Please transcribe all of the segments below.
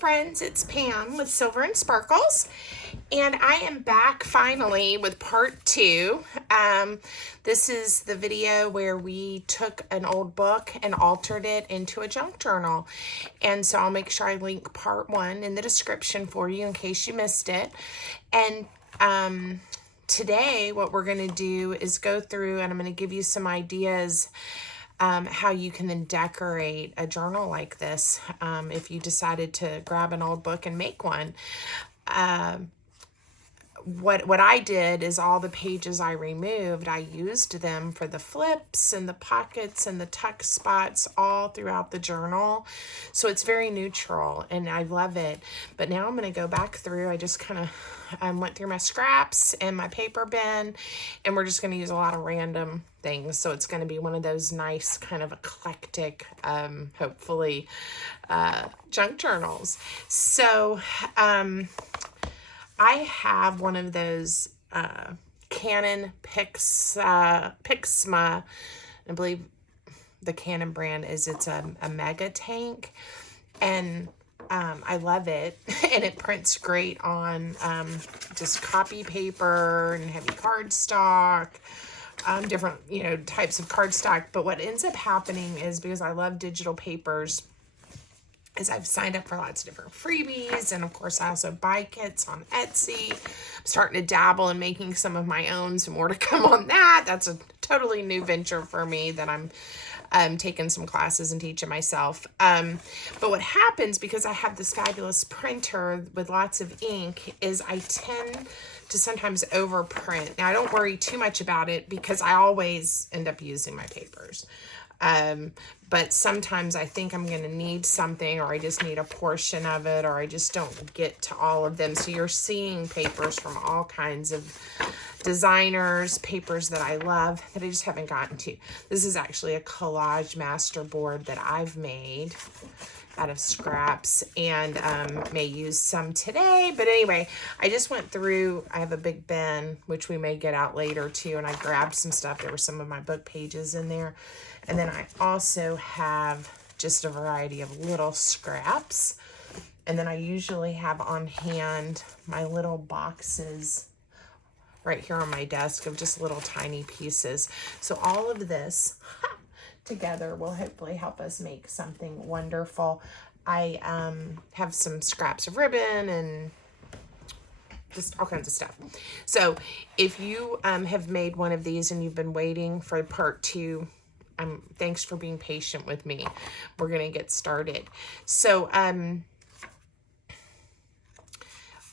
friends, it's Pam with Silver and Sparkles, and I am back finally with part 2. This is the video where we took an old book and altered it into a junk journal, and so I'll make sure I link part 1 in the description for you in case you missed it. And today what we're going to do is go through and I'm going to give you some ideas how you can then decorate a journal like this if you decided to grab an old book and make one. What I did is all the pages I removed, I used them for the flips and the pockets and the tuck spots all throughout the journal. So it's very neutral and I love it. But now I'm going to go back through. I just kind of went through my scraps and my paper bin, and we're just going to use a lot of random things. So it's going to be one of those nice kind of eclectic, hopefully, junk journals. So, I have one of those Canon Pixma. I believe the Canon brand is it's a mega tank, and I love it. And it prints great on just copy paper and heavy cardstock, different types of cardstock. But what ends up happening is, because I love digital papers, is I've signed up for lots of different freebies, and of course I also buy kits on Etsy. I'm starting to dabble in making some of my own, some more to come on that. That's a totally new venture for me that I'm taking some classes and teaching myself. But what happens, because I have this fabulous printer with lots of ink, is I tend to sometimes overprint. Now I don't worry too much about it because I always end up using my papers. But sometimes I think I'm going to need something, or I just need a portion of it, or I just don't get to all of them. So you're seeing papers from all kinds of designers, papers that I love that I just haven't gotten to. This is actually a collage master board that I've made out of scraps, and may use some today. But anyway, I just went through, I have a big bin, which we may get out later too, and I grabbed some stuff. There were some of my book pages in there. And then I also have just a variety of little scraps. And then I usually have on hand my little boxes right here on my desk of just little tiny pieces. So all of this together will hopefully help us make something wonderful. I have some scraps of ribbon and just all kinds of stuff. So if you have made one of these and you've been waiting for part 2, thanks for being patient with me. We're going to get started. So,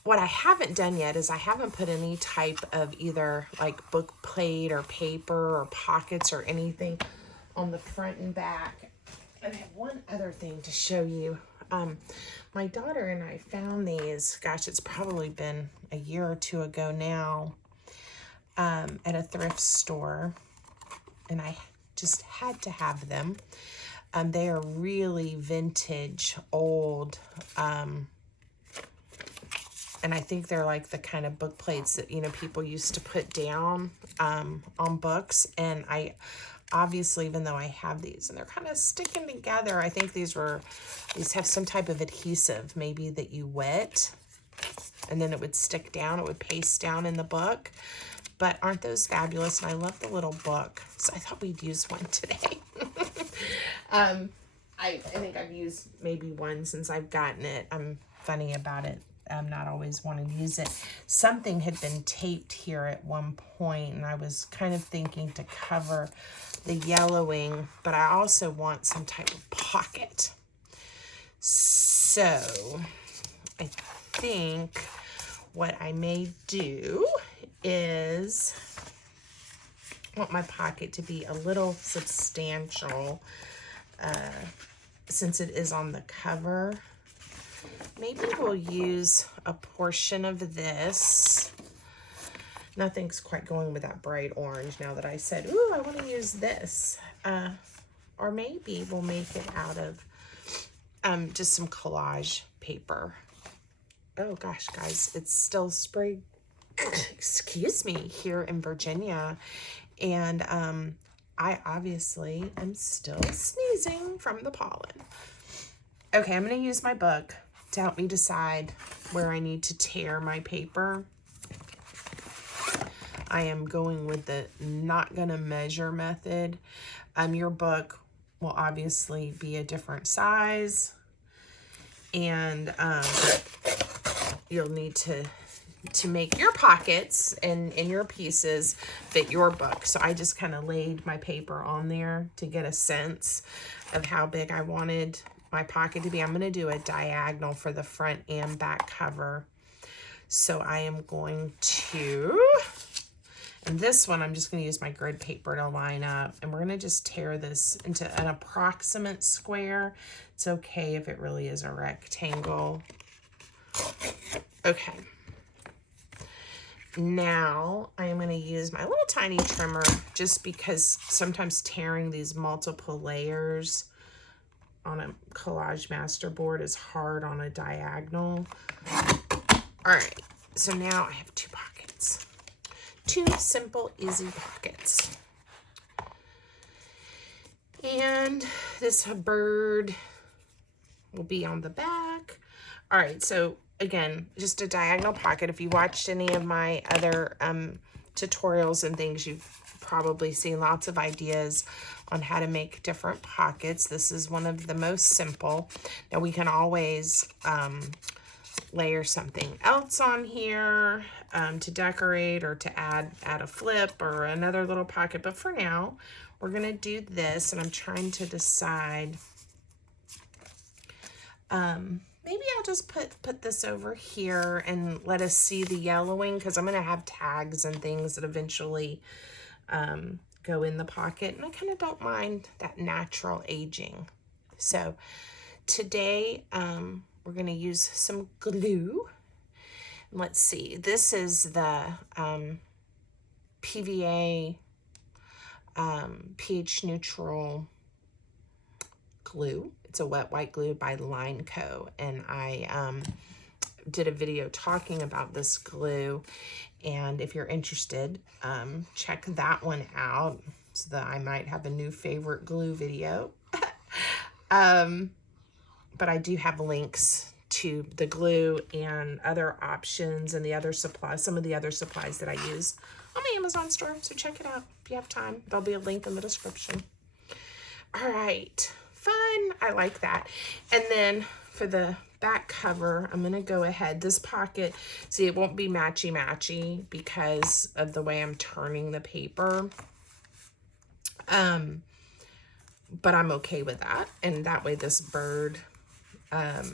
what I haven't done yet is I haven't put any type of either like book plate or paper or pockets or anything on the front and back. And I have one other thing to show you. My daughter and I found these, gosh, it's probably been a year or two ago now, at a thrift store. And I just had to have them. They are really vintage, old, and I think they're like the kind of book plates that, people used to put down on books. And I obviously, even though I have these and they're kind of sticking together, I think these have some type of adhesive, maybe that you wet, and then it would stick down, it would paste down in the book. But aren't those fabulous? And I love the little book. So I thought we'd use one today. I think I've used maybe one since I've gotten it. I'm funny about it. I'm not always wanting to use it. Something had been taped here at one point, and I was kind of thinking to cover the yellowing, but I also want some type of pocket. So I think what I may do is I want my pocket to be a little substantial, since it is on the cover. Maybe we'll use a portion of this. Nothing's quite going with that bright orange now that I said, ooh, I want to use this. Or maybe we'll make it out of just some collage paper. Oh gosh, guys, it's still spring, excuse me, here in Virginia. And I obviously am still sneezing from the pollen. Okay, I'm going to use my book to help me decide where I need to tear my paper, I am going with the not gonna measure method. Your book will obviously be a different size, and you'll need to make your pockets and your pieces fit your book. So I just kind of laid my paper on there to get a sense of how big I wanted my pocket to be. I'm going to do a diagonal for the front and back cover. So I am going to, and this one I'm just going to use my grid paper to line up, and we're going to just tear this into an approximate square. It's okay if it really is a rectangle. Okay. Now I'm going to use my little tiny trimmer, just because sometimes tearing these multiple layers on a Collage Master board is hard on a diagonal. All right, so now I have 2 pockets. 2 simple, easy pockets. And this bird will be on the back. All right, so again, just a diagonal pocket. If you watched any of my other tutorials and things, you've probably seen lots of ideas on how to make different pockets. This is one of the most simple. Now we can always layer something else on here to decorate, or to add a flip or another little pocket. But for now, we're gonna do this, and I'm trying to decide. Maybe I'll just put this over here and let us see the yellowing, because I'm going to have tags and things that eventually go in the pocket. And I kind of don't mind that natural aging. So today we're going to use some glue. Let's see. This is the PVA pH neutral glue. It's a wet white glue by Line Co. And I did a video talking about this glue. And if you're interested, check that one out, so that I might have a new favorite glue video. But I do have links to the glue and other options and the other supplies, some of the other supplies that I use on my Amazon store. So check it out if you have time. There'll be a link in the description. All right. Fun. I like that. And then for the back cover, I'm going to go ahead. This pocket, see, it won't be matchy-matchy because of the way I'm turning the paper. But I'm okay with that. And that way this bird, it'll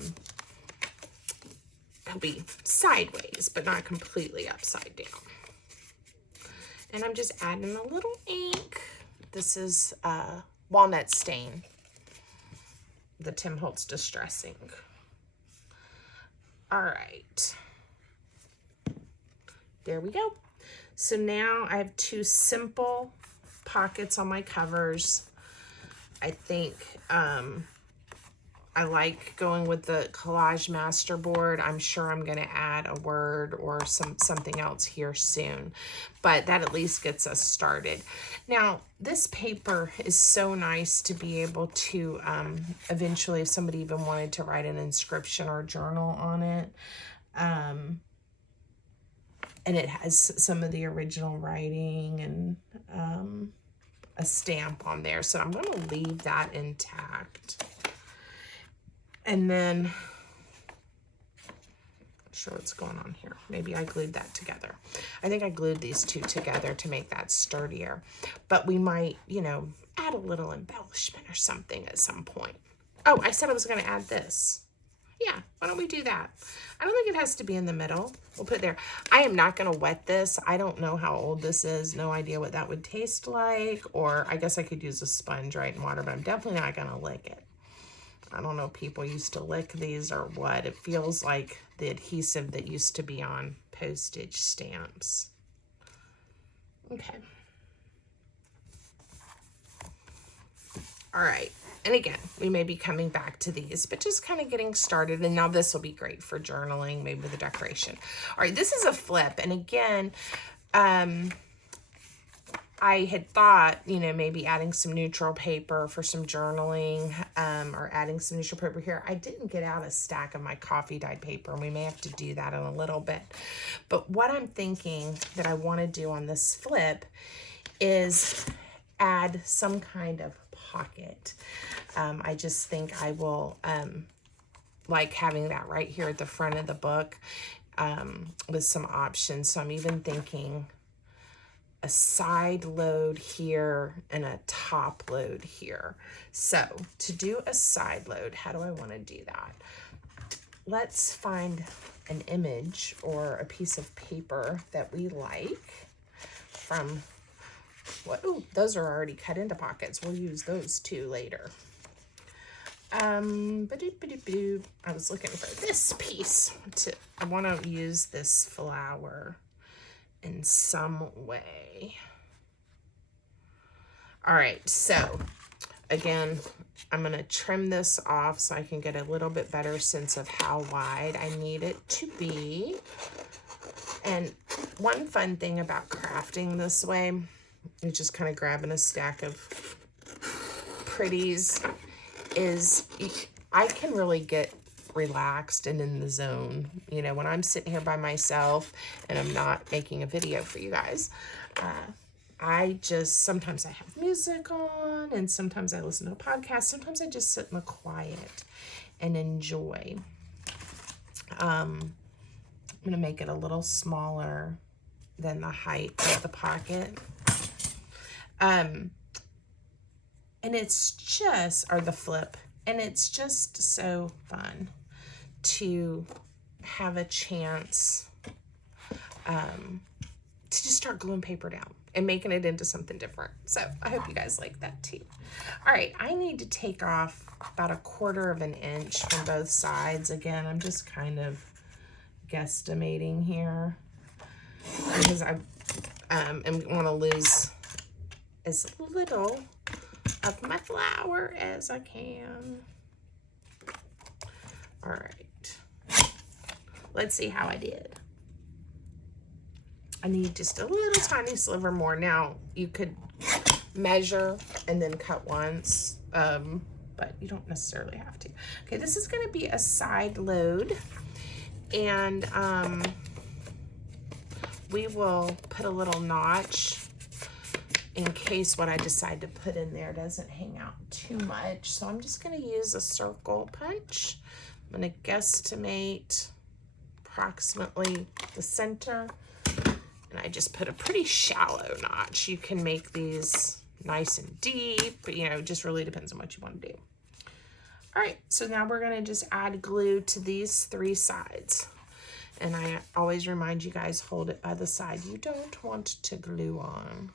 be sideways, but not completely upside down. And I'm just adding a little ink. This is walnut stain, the Tim Holtz Distress ink. All right. There we go. So now I have 2 simple pockets on my covers. I think I like going with the Collage Master board. I'm sure I'm going to add a word or something else here soon, but that at least gets us started. Now, this paper is so nice to be able to eventually, if somebody even wanted to write an inscription or journal on it, and it has some of the original writing and a stamp on there. So I'm going to leave that intact. And then, not sure what's going on here. Maybe I glued that together. I think I glued these 2 together to make that sturdier. But we might, you know, add a little embellishment or something at some point. Oh, I said I was going to add this. Yeah, why don't we do that? I don't think it has to be in the middle. We'll put it there. I am not going to wet this. I don't know how old this is. No idea what that would taste like. Or I guess I could use a sponge, right, in water, but I'm definitely not going to lick it. I don't know if people used to lick these or what. It feels like the adhesive that used to be on postage stamps. Okay. All right. And again, we may be coming back to these, but just kind of getting started. And now this will be great for journaling, maybe with a decoration. All right, this is a flip. And again, I I had thought, you know, maybe adding some neutral paper for some journaling, or adding some neutral paper here. I didn't get out a stack of my coffee dyed paper, and we may have to do that in a little bit. But what I'm thinking that I want to do on this flip is add some kind of pocket. I just think I will like having that right here at the front of the book, with some options. So I'm even thinking a side load here and a top load here. So to do a side load, how do I want to do that? Let's find an image or a piece of paper that we like from what, oh, those are already cut into pockets. We'll use those too later. I was looking for this piece. I want to use this flower in some way. All right, so again, I'm going to trim this off so I can get a little bit better sense of how wide I need it to be. And one fun thing about crafting this way is just kind of grabbing a stack of pretties is I can really get relaxed and in the zone. You know, when I'm sitting here by myself and I'm not making a video for you guys, I just, sometimes I have music on and sometimes I listen to a podcast. Sometimes I just sit in the quiet and enjoy. I'm going to make it a little smaller than the height of the pocket. And it's just, or the flip, and it's just so fun to have a chance to just start gluing paper down and making it into something different. So I hope you guys like that too. All right, I need to take off about 1/4 of an inch from both sides. Again, I'm just kind of guesstimating here because I want to lose as little of my flour as I can. All right, let's see how I did. I need just a little tiny sliver more. Now you could measure and then cut once, but you don't necessarily have to. Okay, this is going to be a side load, and we will put a little notch in case what I decide to put in there doesn't hang out too much. So I'm just going to use a circle punch. I'm going to guesstimate approximately the center. And I just put a pretty shallow notch. You can make these nice and deep, but you know, it just really depends on what you want to do. All right, so now we're going to just add glue to these 3 sides. And I always remind you guys, hold it by the side you don't want to glue on.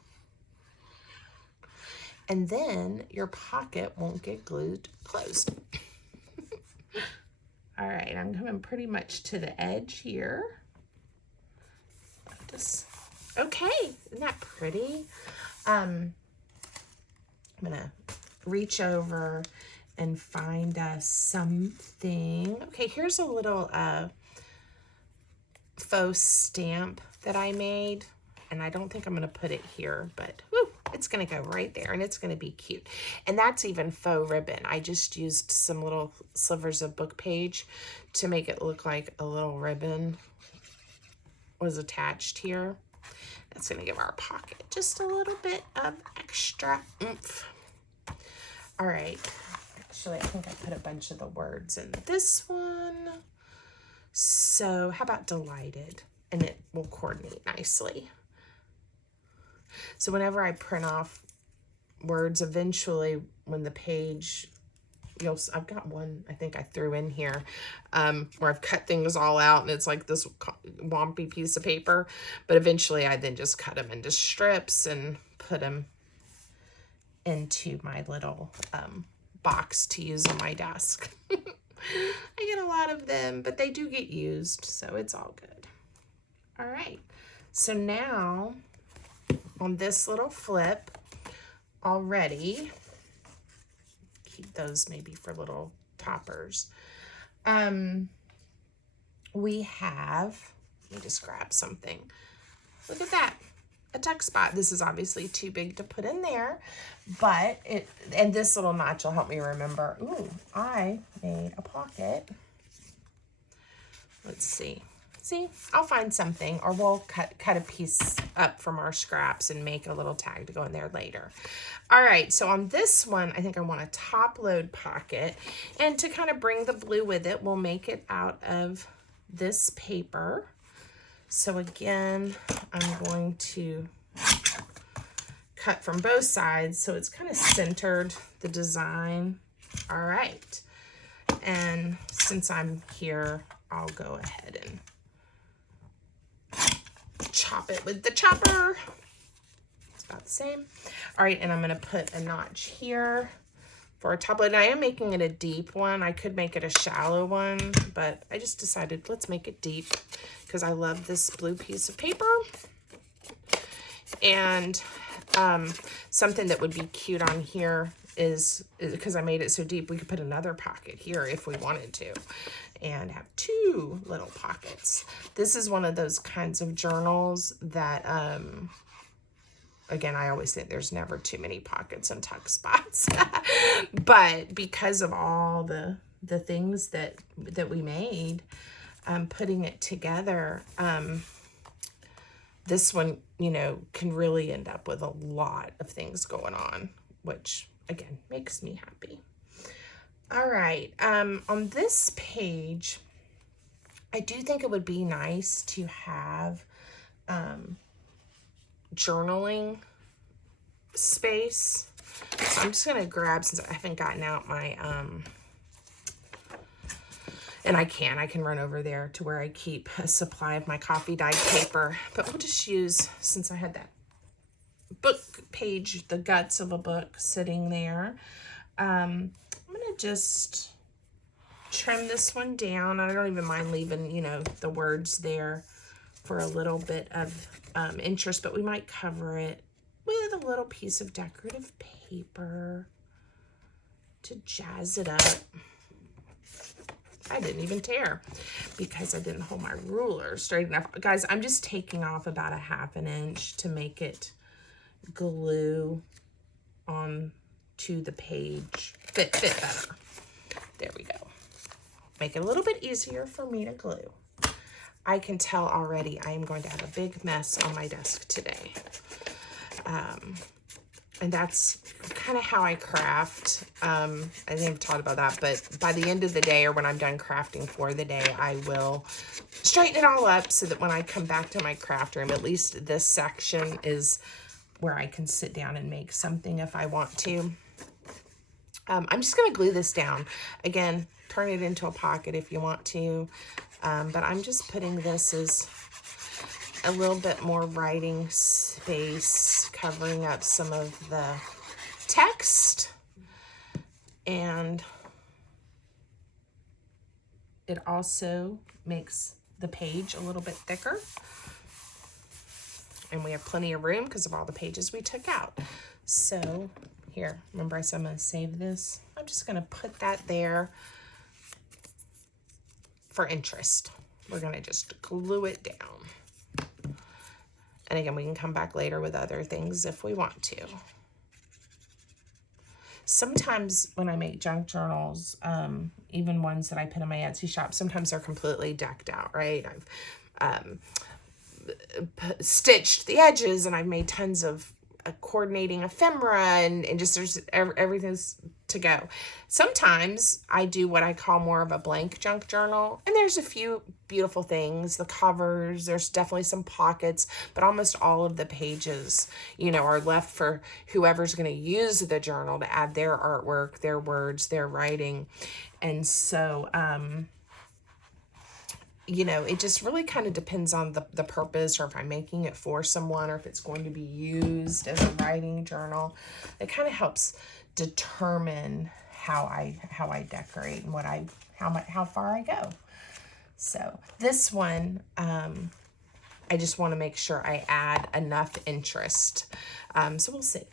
And then your pocket won't get glued closed. All right, I'm coming pretty much to the edge here. Just, okay, isn't that pretty? I'm gonna reach over and find us something. Okay, here's a little faux stamp that I made, and I don't think I'm gonna put it here, but whew, it's gonna go right there, and it's gonna be cute. And that's even faux ribbon. I just used some little slivers of book page to make it look like a little ribbon was attached here. That's gonna give our pocket just a little bit of extra oomph. All right, actually I think I put a bunch of the words in this one. So how about delighted? And it will coordinate nicely. So whenever I print off words, eventually when the page, I've got one I think I threw in here where I've cut things all out and it's like this wompy piece of paper, but eventually I then just cut them into strips and put them into my little box to use on my desk. I get a lot of them, but they do get used, so it's all good. All right, so now on this little flip already, keep those maybe for little toppers. We have, let me just grab something. Look at that. a tuck spot. This is obviously too big to put in there, but and this little notch will help me remember, ooh, I made a pocket. Let's see. See, I'll find something, or we'll cut a piece up from our scraps and make a little tag to go in there later. All right, so on this one, I think I want a top load pocket, and to kind of bring the blue with it, we'll make it out of this paper. So again, I'm going to cut from both sides so it's kind of centered the design. All right, and since I'm here, I'll go ahead and chop it with the chopper. It's about the same. All right, and I'm going to put a notch here for a top load. And I am making it a deep one. I could make it a shallow one, but I just decided let's make it deep because I love this blue piece of paper. And something that would be cute on here is because I made it so deep, we could put another pocket here if we wanted to and have two little pockets. This is one of those kinds of journals that, again, I always think there's never too many pockets and tuck spots, but because of all the things that we made, putting it together, this one, you know, can really end up with a lot of things going on, which again makes me happy. All right, on this page, I do think it would be nice to have journaling space. So I'm just gonna grab, since I haven't gotten out my and I can run over there to where I keep a supply of my coffee dyed paper, but we'll just use, since I had that book page, the guts of a book sitting there, I'm gonna just trim this one down. I don't even mind leaving, you know, the words there for a little bit of interest, but we might cover it with a little piece of decorative paper to jazz it up. I didn't even tear because I didn't hold my ruler straight enough. Guys, I'm just taking off about 1/2 inch to make it glue on to the page. Fit better. There we go. Make it a little bit easier for me to glue. I can tell already I am going to have a big mess on my desk today. And that's kind of how I craft. I didn't have taught about that, but by the end of the day, or when I'm done crafting for the day, I will straighten it all up so that when I come back to my craft room, at least this section is where I can sit down and make something if I want to. I'm just going to glue this down. Again, turn it into a pocket if you want to, but I'm just putting this as a little bit more writing space, covering up some of the text, and it also makes the page a little bit thicker, and we have plenty of room because of all the pages we took out. So here, remember I said I'm going to save this. I'm just going to put that there for interest. We're going to just glue it down. And again, we can come back later with other things if we want to. Sometimes when I make junk journals, even ones that I put in my Etsy shop, sometimes they're completely decked out, right? I've stitched the edges, and I've made tons of coordinating ephemera, and just there's everything's to go. Sometimes I do what I call more of a blank junk journal, and there's a few beautiful things, the covers, there's definitely some pockets, but almost all of the pages, you know, are left for whoever's going to use the journal to add their artwork, their words, their writing. And so you know, it just really kind of depends on the purpose, or if I'm making it for someone, or if it's going to be used as a writing journal. It kind of helps determine how I decorate and how far I go. So this one, I just want to make sure I add enough interest. So we'll see.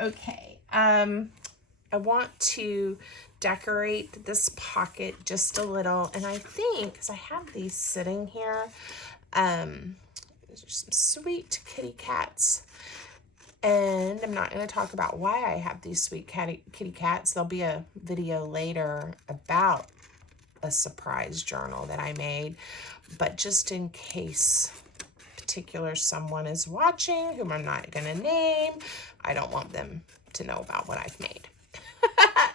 Okay. I want to decorate this pocket just a little, and I think, because I have these sitting here, These are some sweet kitty cats. And I'm not going to talk about why I have these sweet kitty cats. There'll be a video later about a surprise journal that I made. But just in case particular someone is watching, whom I'm not going to name, I don't want them to know about what I've made.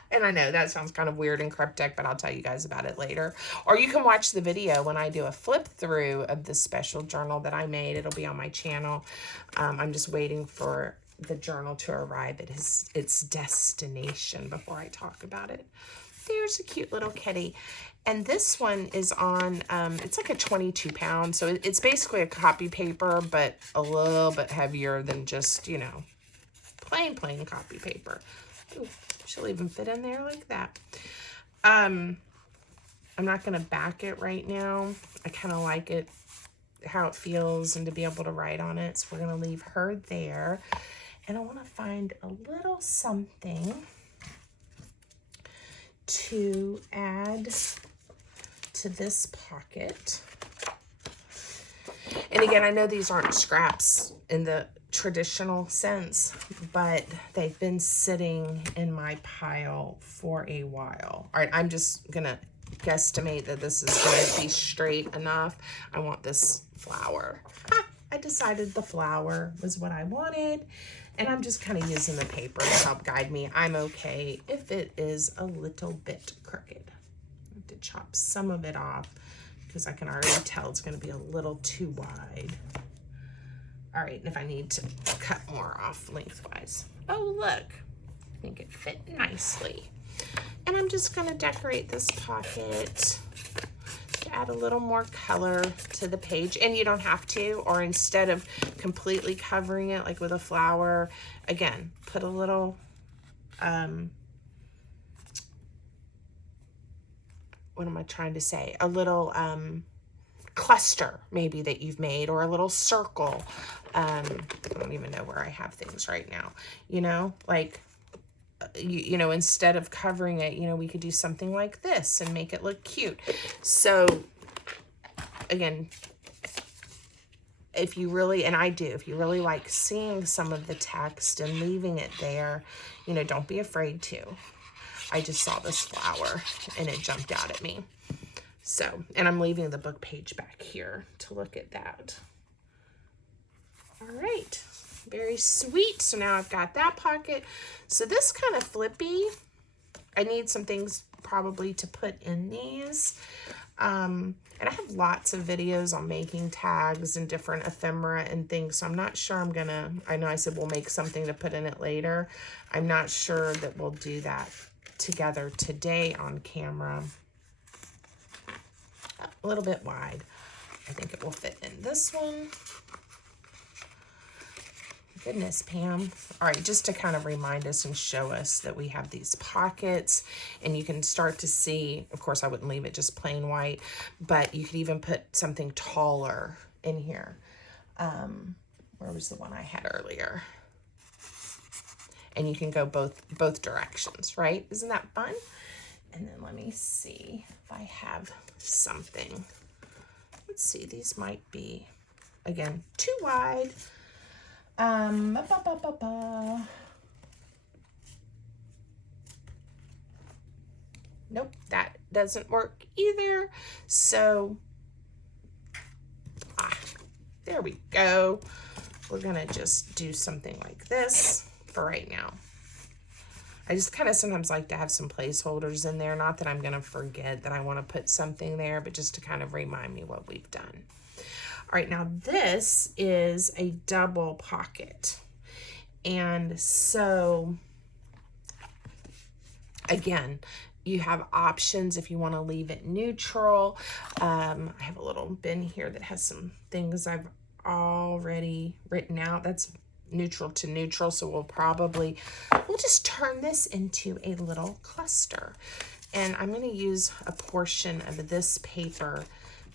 And I know that sounds kind of weird and cryptic, but I'll tell you guys about it later. Or you can watch the video when I do a flip through of the special journal that I made. It'll be on my channel. I'm just waiting for the journal to arrive at its destination before I talk about it. There's a cute little kitty. And this one is on, it's like a 22 pound. So it's basically a copy paper, but a little bit heavier than just, you know, plain copy paper. Ooh, she'll even fit in there like that. I'm not going to back it right now. I kind of like it, how it feels, and to be able to write on it. So we're going to leave her there. And I want to find a little something to add to this pocket. And again, I know these aren't scraps in the traditional sense, but they've been sitting in my pile for a while. All right, I'm just gonna guesstimate that this is gonna be straight enough. I want this flower. I decided the flower was what I wanted, and I'm just kind of using the paper to help guide me. I'm okay if it is a little bit crooked. I have to chop some of it off because I can already tell it's going to be a little too wide. All right, and if I need to cut more off lengthwise. Oh, look, I think it fit nicely. And I'm just going to decorate this pocket to add a little more color to the page. And you don't have to, or instead of completely covering it like with a flower, again, put a little what am I trying to say? A little cluster maybe that you've made, or a little circle. I don't even know where I have things right now. You know, like, you know, instead of covering it, you know, we could do something like this and make it look cute. So again, if you really, and I do, if you really like seeing some of the text and leaving it there, you know, don't be afraid to. I just saw this flower and it jumped out at me. So, and I'm leaving the book page back here to look at that. All right, very sweet. So now I've got that pocket. So this kind of flippy, I need some things probably to put in these. And I have lots of videos on making tags and different ephemera and things. So I'm not sure I'm gonna, I know I said we'll make something to put in it later. I'm not sure that we'll do that together today on camera. A little bit wide. I think it will fit in this one. Goodness, Pam. All right, just to kind of remind us and show us that we have these pockets, and you can start to see, of course, I wouldn't leave it just plain white, but you could even put something taller in here. Where was the one I had earlier? And you can go both directions, right? Isn't that fun? And then let me see if I have something. Let's see, these might be, again, too wide. Nope, that doesn't work either. So, there we go. We're gonna just do something like this for right now. I just kind of sometimes like to have some placeholders in there. Not that I'm gonna forget that I wanna put something there, but just to kind of remind me what we've done. All right, now this is a double pocket. And so, again, you have options if you want to leave it neutral. I have a little bin here that has some things I've already written out. That's neutral to neutral, so we'll just turn this into a little cluster. And I'm going to use a portion of this paper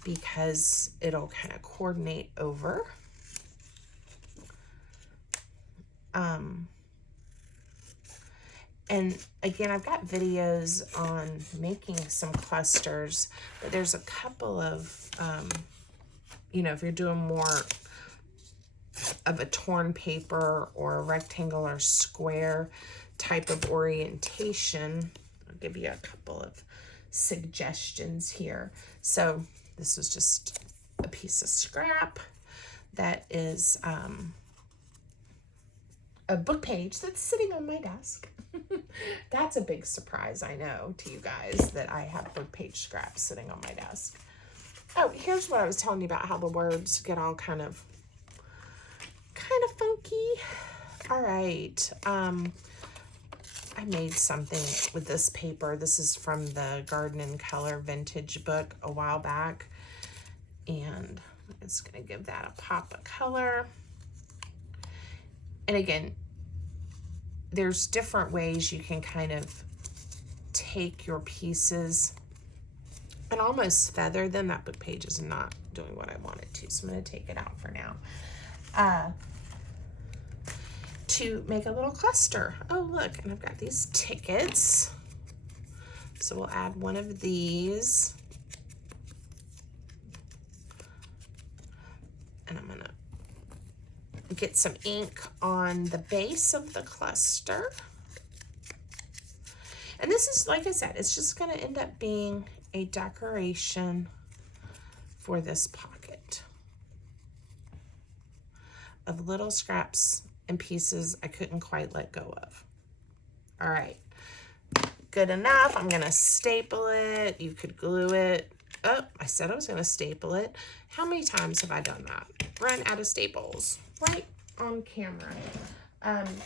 because it'll kind of coordinate over. And again, I've got videos on making some clusters, but there's a couple of, you know, if you're doing more of a torn paper or a rectangle or square type of orientation. I'll give you a couple of suggestions here. So this was just a piece of scrap that is a book page that's sitting on my desk. That's a big surprise, I know, to you guys, that I have book page scraps sitting on my desk. Oh, here's what I was telling you about, how the words get all kind of funky. All right. I made something with this paper. This is from the Garden in Color vintage book a while back. And I'm just going to give that a pop of color. And again, there's different ways you can kind of take your pieces and almost feather them. That book page is not doing what I want it to, so I'm going to take it out for now. To make a little cluster. Oh, look, and I've got these tickets. So we'll add one of these. And I'm gonna get some ink on the base of the cluster. And this is, like I said, it's just gonna end up being a decoration for this pocket of little scraps and pieces I couldn't quite let go of. All right, good enough. I'm gonna staple it. You could glue it. Oh, I said I was gonna staple it. How many times have I done that? Run out of staples right on camera.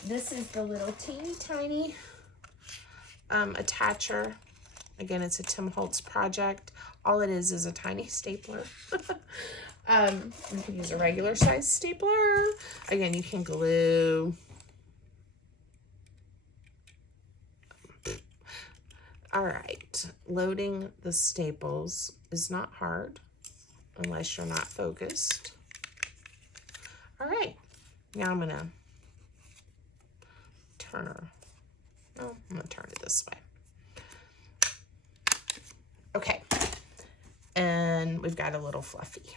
This is the little teeny tiny attacher. Again, it's a Tim Holtz project. All it is a tiny stapler. You can use a regular size stapler. Again, you can glue. All right, loading the staples is not hard unless you're not focused. All right, now I'm gonna turn her. No, I'm gonna turn it this way. Okay, and we've got a little fluffy.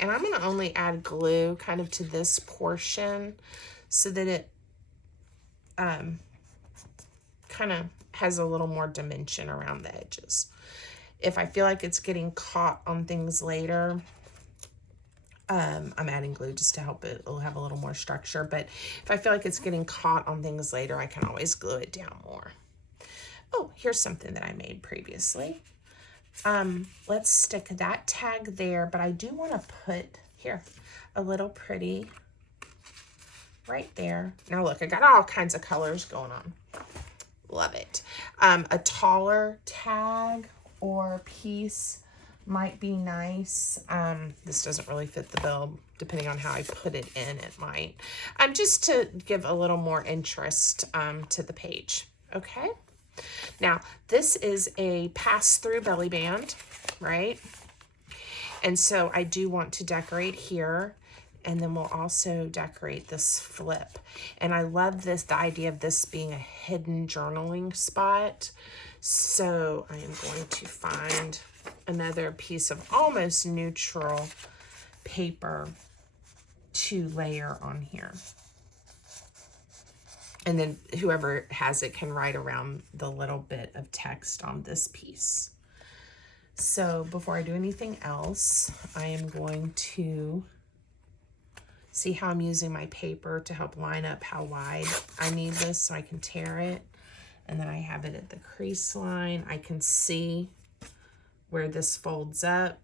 And I'm gonna only add glue kind of to this portion so that it kind of has a little more dimension around the edges. If I feel like it's getting caught on things later, I'm adding glue just to help it. It'll have a little more structure, but if I feel like it's getting caught on things later, I can always glue it down more. Oh, here's something that I made previously. Let's stick that tag there, but I do want to put here a little pretty right there. Now look, I got all kinds of colors going on. Love it. A taller tag or piece might be nice. This doesn't really fit the bill. Depending on how I put it in, it might. Just to give a little more interest to the page. Okay. Now, this is a pass-through belly band, right? And so I do want to decorate here, and then we'll also decorate this flip. And I love this, the idea of this being a hidden journaling spot. So I am going to find another piece of almost neutral paper to layer on here. And then whoever has it can write around the little bit of text on this piece. So before I do anything else, I am going to see how I'm using my paper to help line up how wide I need this so I can tear it. And then I have it at the crease line. I can see where this folds up.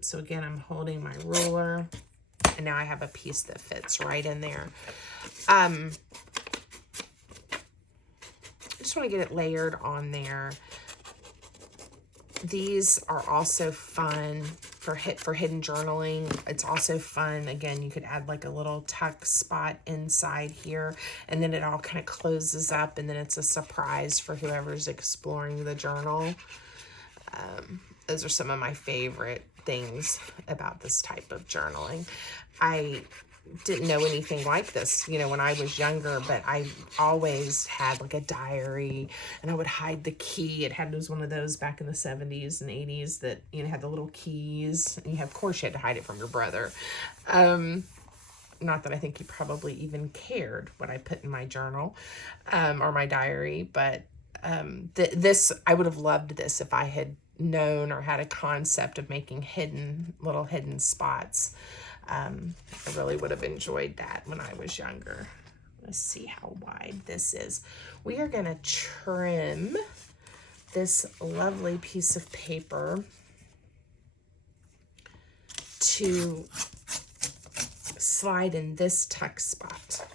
So again, I'm holding my ruler, and now I have a piece that fits right in there. I just want to get it layered on there. These are also fun for hidden journaling. It's also fun. Again, you could add like a little tuck spot inside here, and then it all kind of closes up, and then it's a surprise for whoever's exploring the journal. Those are some of my favorite things about this type of journaling. I didn't know anything like this, you know, when I was younger, but I always had like a diary, and I would hide the key. It had, was one of those back in the 70s and 80s that, you know, had the little keys, and of course you had to hide it from your brother. Not that I think he probably even cared what I put in my journal, or my diary, but this, I would have loved this if I had known or had a concept of making little hidden spots. I really would have enjoyed that when I was younger. Let's see how wide this is. We are going to trim this lovely piece of paper to slide in this tuck spot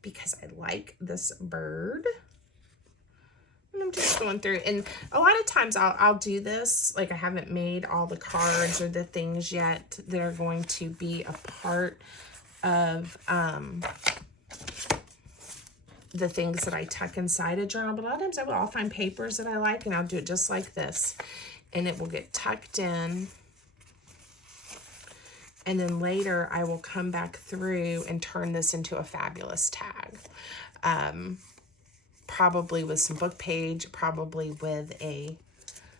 because I like this bird. And I'm just going through, and a lot of times I'll do this, like I haven't made all the cards or the things yet that are going to be a part of the things that I tuck inside a journal. But a lot of times I'll find papers that I like, and I'll do it just like this, and it will get tucked in. And then later I will come back through and turn this into a fabulous tag. Probably with some book page, probably with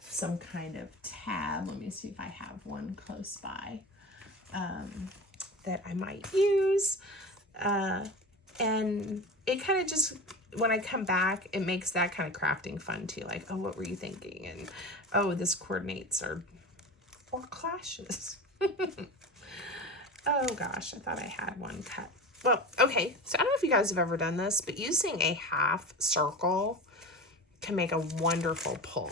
some kind of tab. Let me see if I have one close by that I might use. And it kind of just, when I come back, it makes that kind of crafting fun too. Like, oh, what were you thinking? And oh, this coordinates or clashes. Oh gosh, I thought I had one cut. Well, okay, so I don't know if you guys have ever done this, but using a half circle can make a wonderful pull.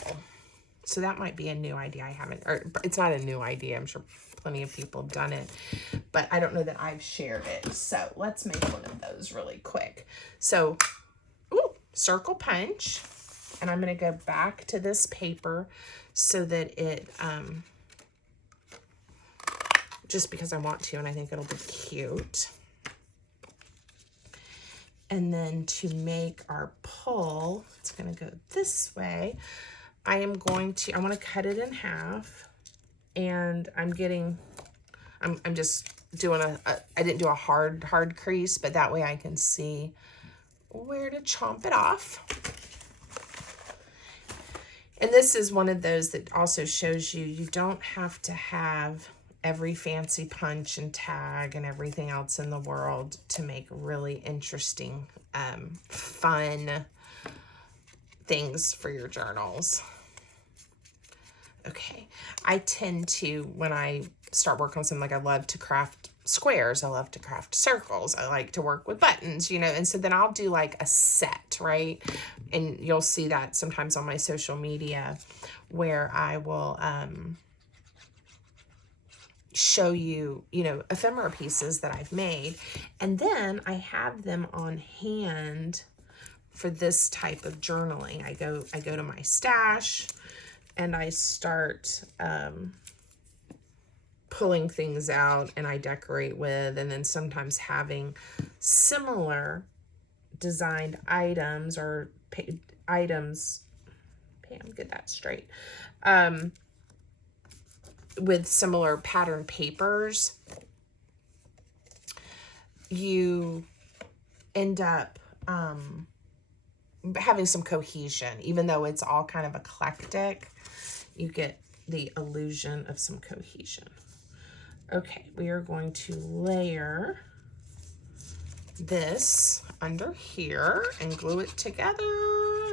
So that might be a new idea I haven't, or it's not a new idea. I'm sure plenty of people have done it, but I don't know that I've shared it. So let's make one of those really quick. So, ooh, circle punch, and I'm going to go back to this paper so that it, just because I want to, and I think it'll be cute. And then to make our pull, it's going to go this way. I want to cut it in half, and I'm just doing I didn't do a hard crease, but that way I can see where to chomp it off. And this is one of those that also shows you don't have to have every fancy punch and tag and everything else in the world to make really interesting, fun things for your journals. Okay, I tend to, when I start working on something, like I love to craft squares, I love to craft circles, I like to work with buttons, you know, and so then I'll do like a set, right? And you'll see that sometimes on my social media where I will, show you, you know, ephemera pieces that I've made, and then I have them on hand for this type of journaling. I go to my stash and I start pulling things out, and I decorate with, and then sometimes having similar designed items or items, Pam, get that straight, with similar pattern papers, you end up having some cohesion. Even though it's all kind of eclectic, you get the illusion of some cohesion. Okay, we are going to layer this under here and glue it together.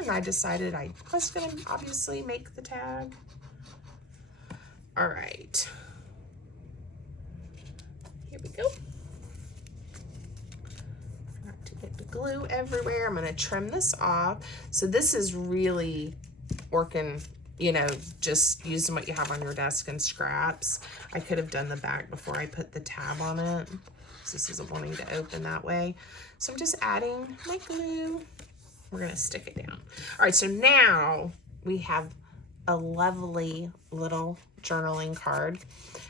And I decided I was going to obviously make the tag. All right, here we go. Not to get the glue everywhere. I'm going to trim this off. So this is really working, you know, just using what you have on your desk and scraps. I could have done the back before I put the tab on it. So this isn't wanting to open that way. So I'm just adding my glue. We're going to stick it down. All right, so now we have a lovely little journaling card.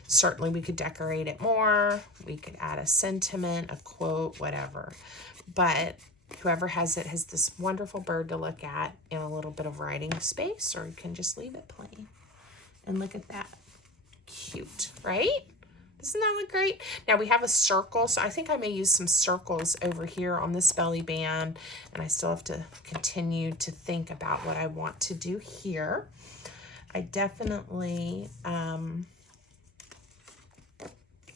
Certainly we could decorate it more. We could add a sentiment, a quote, whatever. But whoever has it has this wonderful bird to look at in a little bit of writing space, or you can just leave it plain. And look at that. Cute, right? Doesn't that look great? Now we have a circle, so I think I may use some circles over here on this belly band, and I still have to continue to think about what I want to do here. I definitely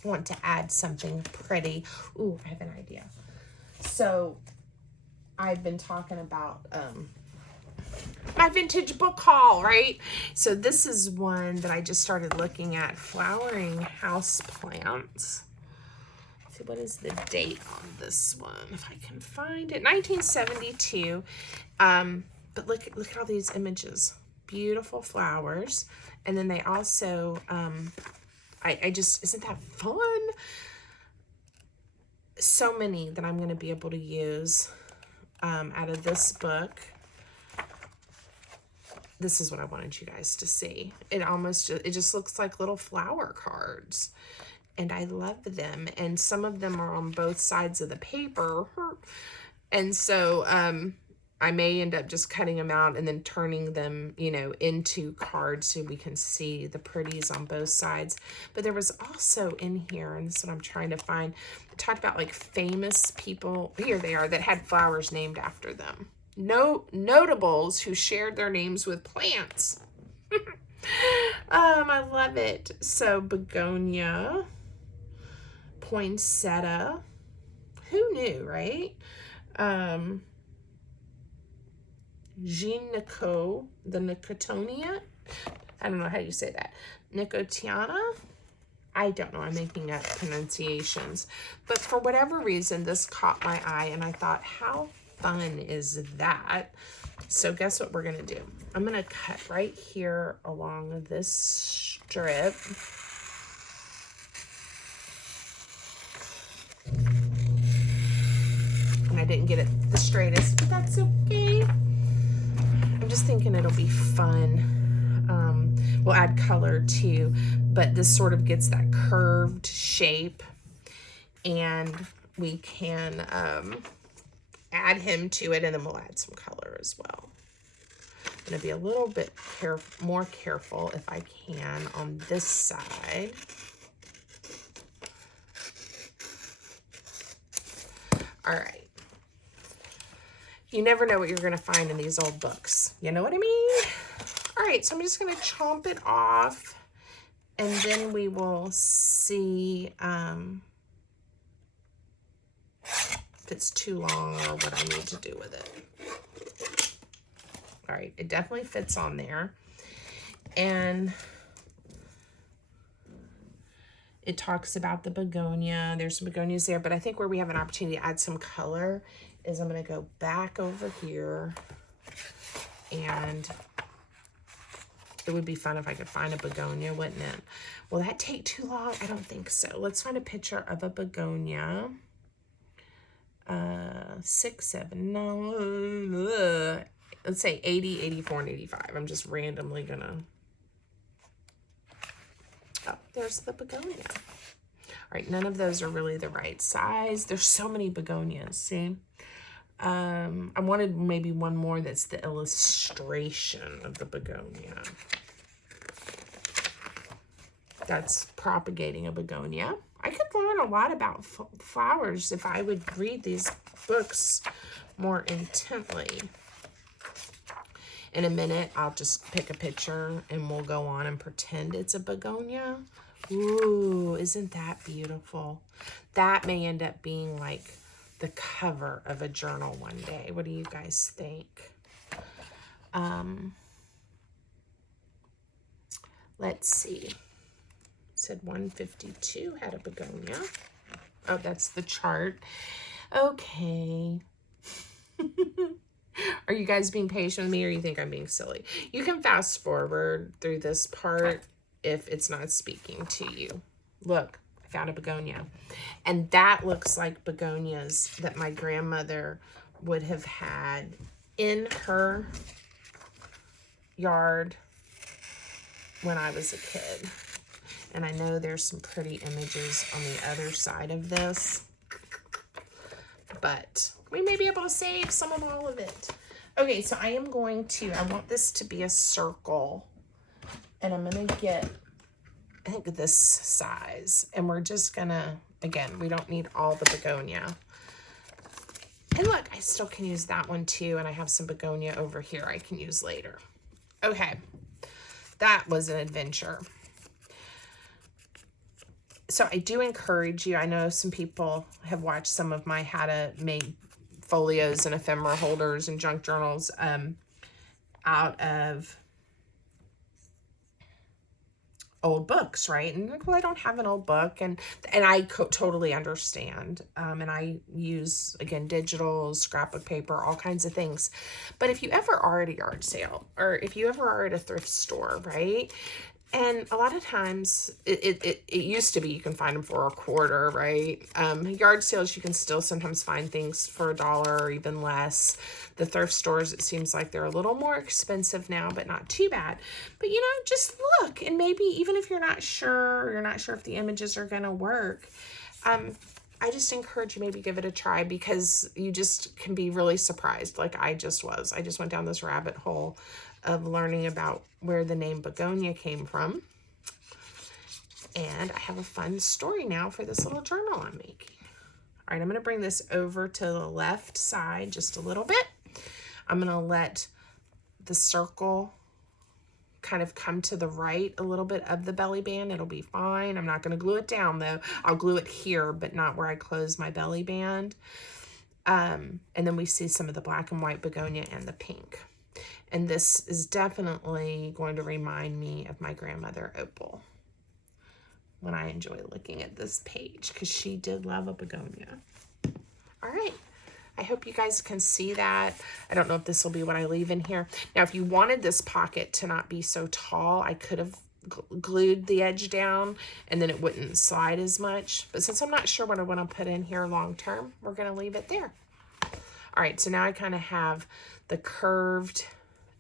want to add something pretty. Ooh, I have an idea. So I've been talking about my vintage book haul, right? So this is one that I just started looking at, flowering house plants. Let's see, what is the date on this one? If I can find it, 1972. But look at all these images, beautiful flowers, and then they also, I just, isn't that fun? So many that I'm going to be able to use out of this book. This is what I wanted you guys to see. It just looks like little flower cards, and I love them. And some of them are on both sides of the paper, and so I may end up just cutting them out and then turning them, you know, into cards so we can see the pretties on both sides. But there was also in here, and this is what I'm trying to find, I talked about like famous people, here they are, that had flowers named after them. Notables who shared their names with plants. I love it. So begonia, poinsettia, who knew, right? Jean Nicot, the Nicotiana, I don't know how you say that. Nicotiana? I don't know, I'm making up pronunciations. But for whatever reason, this caught my eye, and I thought, how fun is that? So guess what we're gonna do? I'm gonna cut right here along this strip. And I didn't get it the straightest, but that's okay. I'm just thinking it'll be fun. We'll add color too, but this sort of gets that curved shape, and we can add him to it, and then we'll add some color as well. I'm going to be a little bit more careful if I can on this side. All right. You never know what you're going to find in these old books. You know what I mean? All right, so I'm just going to chomp it off, and then we will see if it's too long or what I need to do with it. All right, it definitely fits on there. And it talks about the begonia. There's some begonias there, but I think where we have an opportunity to add some color is I'm going to go back over here, and it would be fun if I could find a begonia, wouldn't it? Will that take too long? I don't think so. Let's find a picture of a begonia. 6, 7, no. Let's say 80, 84, and 85. I'm just randomly gonna. Oh, there's the begonia. All right, none of those are really the right size. There's so many begonias, see? I wanted maybe one more that's the illustration of the begonia. That's propagating a begonia. I could learn a lot about flowers if I would read these books more intently. In a minute, I'll just pick a picture and we'll go on and pretend it's a begonia. Ooh, isn't that beautiful? That may end up being like the cover of a journal one day. What do you guys think? Let's see. Said 152 had a begonia. Oh, that's the chart. Okay. Are you guys being patient with me, or you think I'm being silly? You can fast forward through this part if it's not speaking to you. Look, I found a begonia. And that looks like begonias that my grandmother would have had in her yard when I was a kid. And I know there's some pretty images on the other side of this, but we may be able to save some of all of it. Okay, so I want this to be a circle, and I'm going to get I think this size. And we're just gonna, again, we don't need all the begonia. And look, I still can use that one too, and I have some begonia over here I can use later. Okay, that was an adventure. So I do encourage you, I know some people have watched some of my how to make folios and ephemera holders and junk journals out of old books, right? And like, well, I don't have an old book, and I totally understand. And I use, again, digital, scrapbook paper, all kinds of things. But if you ever are at a yard sale, or if you ever are at a thrift store, right? And a lot of times, it used to be you can find them for $0.25, right? Yard sales, you can still sometimes find things for $1 or even less. The thrift stores, it seems like they're a little more expensive now, but not too bad. But, you know, just look, and maybe even if you're not sure, if the images are going to work, I just encourage you maybe give it a try, because you just can be really surprised, like I just was. I just went down this rabbit hole of learning about where the name begonia came from. And I have a fun story now for this little journal I'm making. All right, I'm going to bring this over to the left side just a little bit. I'm going to let the circle kind of come to the right a little bit of the belly band. It'll be fine. I'm not going to glue it down though. I'll glue it here, but not where I close my belly band. And then we see some of the black and white begonia and the pink. And this is definitely going to remind me of my grandmother Opal when I enjoy looking at this page, because she did love a begonia. All right. I hope you guys can see that. I don't know if this will be what I leave in here. Now, if you wanted this pocket to not be so tall, I could have glued the edge down and then it wouldn't slide as much. But since I'm not sure what I want to put in here long term, we're going to leave it there. All right, so now I kind of have the curved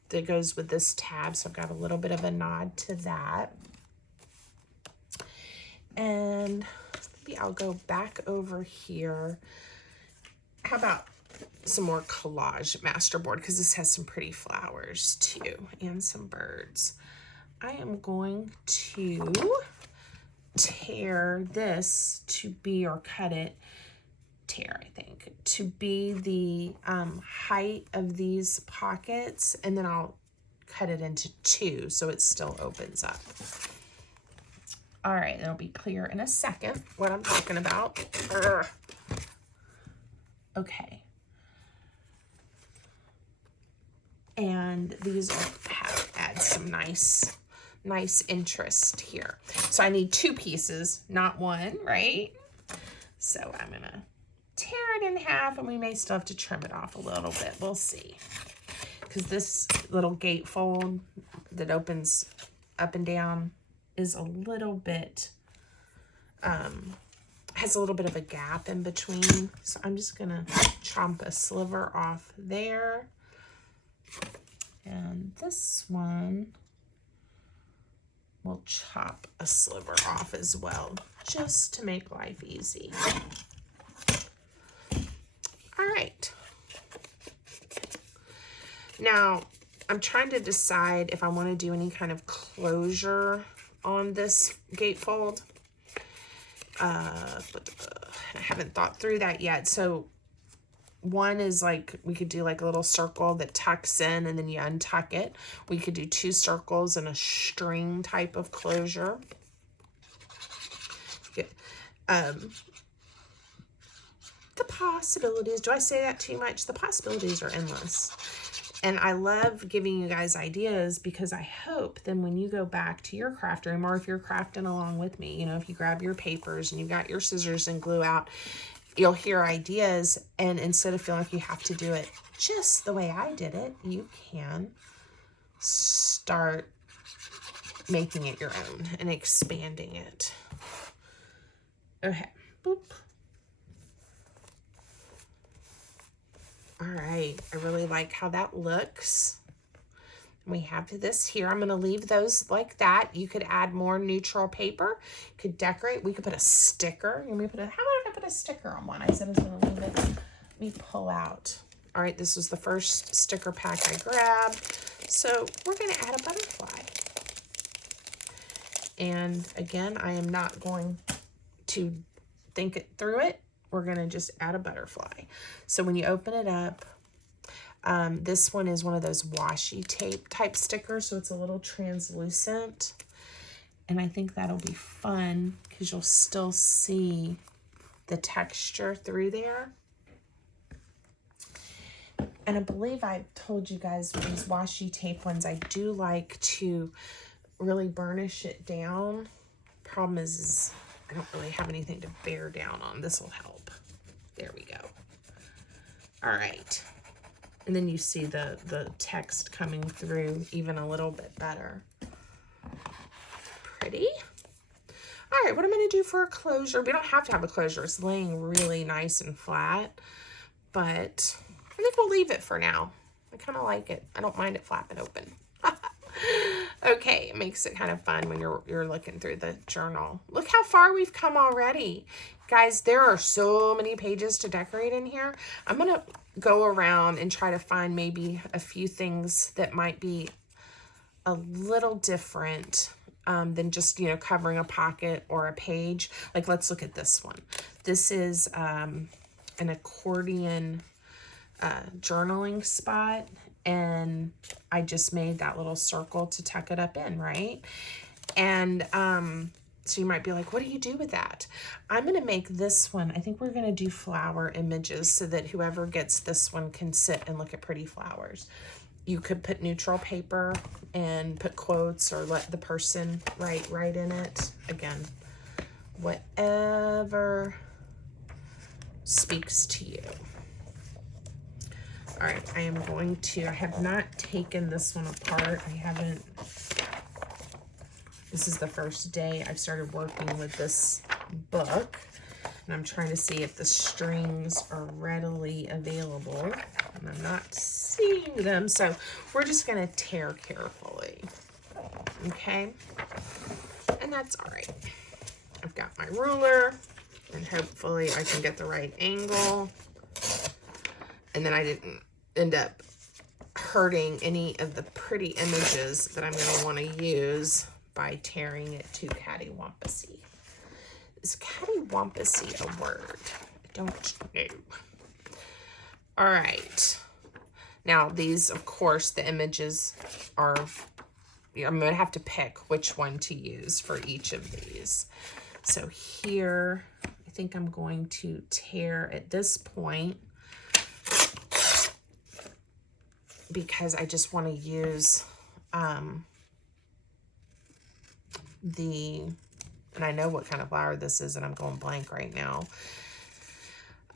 that goes with this tab. So I've got a little bit of a nod to that. And maybe I'll go back over here. How about some more collage masterboard, because this has some pretty flowers too and some birds. I am going to tear this to be, or cut it, tear I think, to be the height of these pockets, and then I'll cut it into 2 so it still opens up. All right, it'll be clear in a second what I'm talking about. Urgh. Okay. And these add some nice interest here. So I need 2 pieces, not 1, right? So I'm gonna tear it in half, and we may still have to trim it off a little bit. We'll see. Because this little gatefold that opens up and down is a little bit, has a little bit of a gap in between. So I'm just gonna chomp a sliver off there. And this one, we'll chop a sliver off as well, just to make life easy. All right. Now, I'm trying to decide if I want to do any kind of closure on this gatefold. But I haven't thought through that yet. So one is like, we could do like a little circle that tucks in and then you untuck it. We could do 2 circles and a string type of closure. The possibilities, do I say that too much? The possibilities are endless. And I love giving you guys ideas, because I hope then when you go back to your craft room, or if you're crafting along with me, you know, if you grab your papers and you've got your scissors and glue out, you'll hear ideas, and instead of feeling like you have to do it just the way I did it, you can start making it your own and expanding it. Okay, boop. All right, I really like how that looks. We have this here. I'm going to leave those like that. You could add more neutral paper. You could decorate. We could put a sticker. How about if I put a sticker on one? I said I was going to leave it. Let me pull out. All right, this was the first sticker pack I grabbed. So we're going to add a butterfly. And again, I am not going to think it through it. We're going to just add a butterfly. So when you open it up, this one is one of those washi tape type stickers, so it's a little translucent. And I think that'll be fun because you'll still see the texture through there. And I believe I told you guys with these washi tape ones, I do like to really burnish it down. Problem is I don't really have anything to bear down on. This will help. There we go. All right. And then you see the text coming through even a little bit better. Pretty. All right, what I'm going to do for a closure, we don't have to have a closure. It's laying really nice and flat, but I think we'll leave it for now. I kind of like it. I don't mind it flapping open. Okay, it makes it kind of fun when you're looking through the journal. Look how far we've come already. Guys, there are so many pages to decorate in here. I'm going to go around and try to find maybe a few things that might be a little different than just, you know, covering a pocket or a page. Like, let's look at this one. This is an accordion journaling spot, and I just made that little circle to tuck it up in, right? And so you might be like, what do you do with that? I'm going to make this one, I think we're going to do flower images so that whoever gets this one can sit and look at pretty flowers. You could put neutral paper and put quotes or let the person write in it. Again, whatever speaks to you. All right, I am going to, I have not taken this one apart. This is the first day I've started working with this book, and I'm trying to see if the strings are readily available, and I'm not seeing them, so we're just going to tear carefully, okay? And that's all right. I've got my ruler, and hopefully I can get the right angle, and then I didn't end up hurting any of the pretty images that I'm going to want to use by tearing it to cattywampusy. Is cattywampusy a word? I don't know. All right. Now these, of course, the images are, I'm going to have to pick which one to use for each of these. So here, I think I'm going to tear at this point because I just want to use and I know what kind of flower this is, and I'm going blank right now.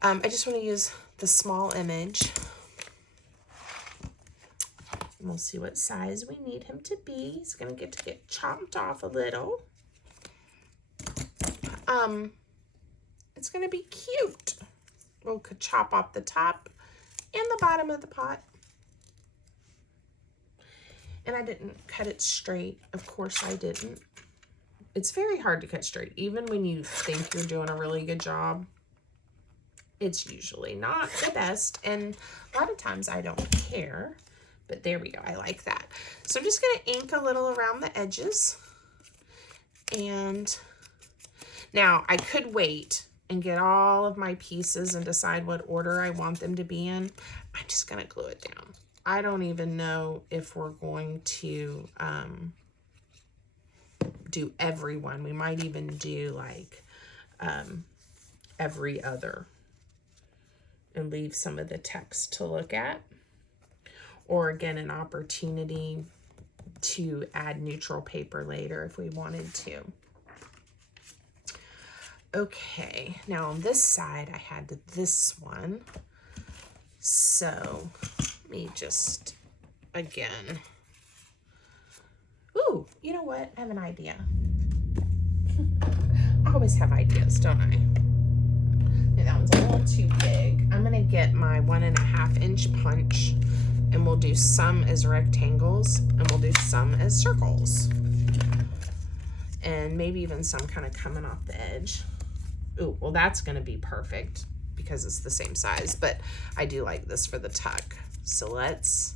I just want to use the small image. And we'll see what size we need him to be. He's going to get chopped off a little. It's going to be cute. We'll chop off the top and the bottom of the pot. And I didn't cut it straight. Of course I didn't. It's very hard to cut straight. Even when you think you're doing a really good job, it's usually not the best. And a lot of times I don't care. But there we go. I like that. So I'm just going to ink a little around the edges. And now I could wait and get all of my pieces and decide what order I want them to be in. I'm just going to glue it down. I don't even know if we're going to do every one. We might even do like every other and leave some of the text to look at. Or again, an opportunity to add neutral paper later if we wanted to. Okay, now on this side I had this one. So let me just, again, ooh, you know what? I have an idea. I always have ideas, don't I? Yeah, that one's a little too big. I'm gonna get my 1.5 inch punch, and we'll do some as rectangles, and we'll do some as circles. And maybe even some kind of coming off the edge. Ooh, well that's gonna be perfect because it's the same size, but I do like this for the tuck. So let's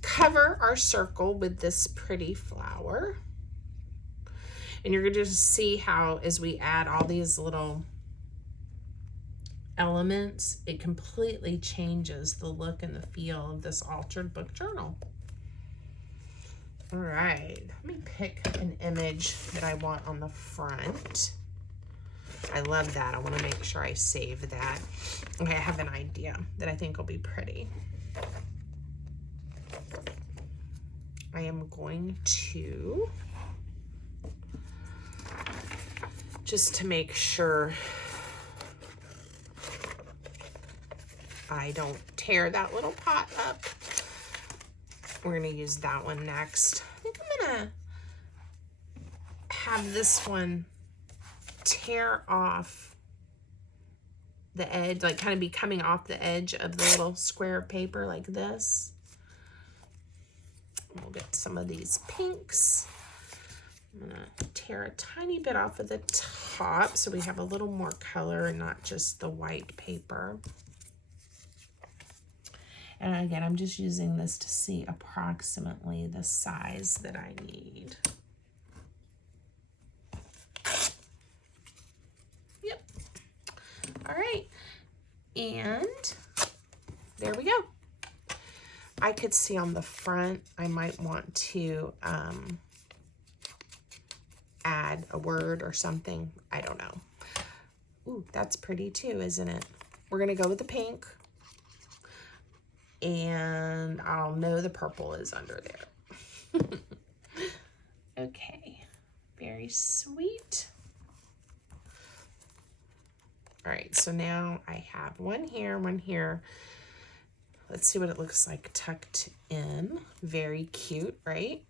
cover our circle with this pretty flower. And you're going to just see how as we add all these little elements, it completely changes the look and the feel of this altered book journal. All right, let me pick an image that I want on the front. I love that. I want to make sure I save that. Okay, I have an idea that I think will be pretty. I am going to, just to make sure I don't tear that little pot up, we're going to use that one next. I think I'm going to have this one tear off the edge, like kind of be coming off the edge of the little square of paper like this. We'll get some of these pinks. I'm gonna tear a tiny bit off of the top so we have a little more color and not just the white paper. And again, I'm just using this to see approximately the size that I need. Yep. All right. And there we go. I could see on the front, I might want to add a word or something. I don't know. Ooh, that's pretty too, isn't it? We're gonna go with the pink. And I'll know the purple is under there. Okay, very sweet. All right, so now I have one here, one here. Let's see what it looks like tucked in. Very cute, right?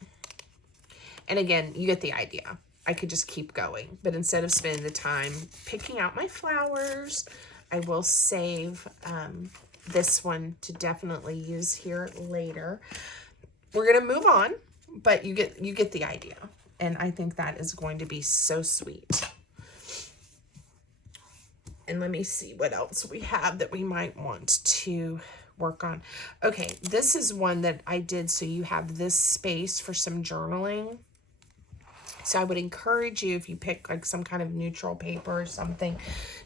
And again, you get the idea. I could just keep going, but instead of spending the time picking out my flowers, I will save this one to definitely use here later. We're gonna move on, but you get the idea. And I think that is going to be so sweet. And let me see what else we have that we might want to work on. Okay, this is one that I did so you have this space for some journaling. So I would encourage you, if you pick like some kind of neutral paper or something,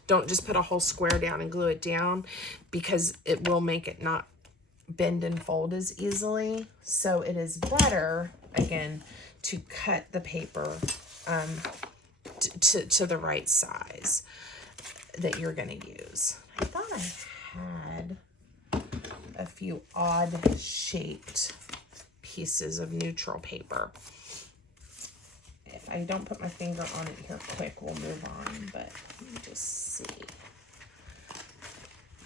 don't just put a whole square down and glue it down, because it will make it not bend and fold as easily. So it is better, again, to cut the paper to the right size that you're going to use. I thought I had a few odd shaped pieces of neutral paper. If I don't put my finger on it here quick, we'll move on, but let me just see.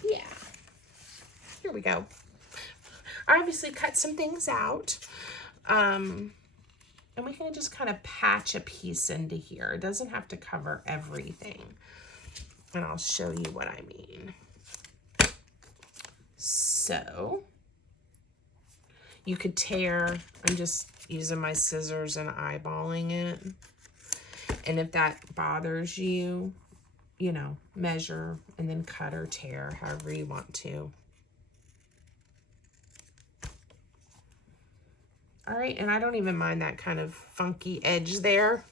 Yeah, here we go. I obviously cut some things out, and we can just kind of patch a piece into here. It doesn't have to cover everything, and I'll show you what I mean. So you could tear, I'm just using my scissors and eyeballing it. And if that bothers you, you know, measure and then cut or tear however you want to. All right, and I don't even mind that kind of funky edge there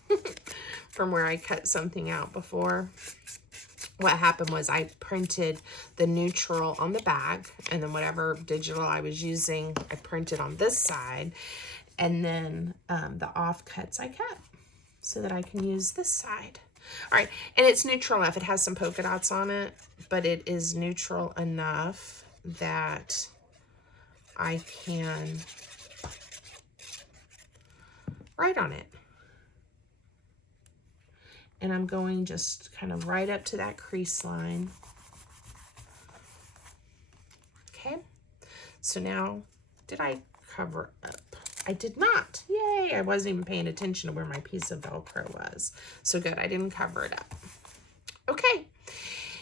from where I cut something out before. What happened was I printed the neutral on the back, and then whatever digital I was using, I printed on this side, and then the offcuts I cut so that I can use this side. All right, and it's neutral enough. It has some polka dots on it, but it is neutral enough that I can write on it. And I'm going just kind of right up to that crease line. Okay, so now, did I cover up? I did not. Yay, I wasn't even paying attention to where my piece of Velcro was. So good, I didn't cover it up. Okay,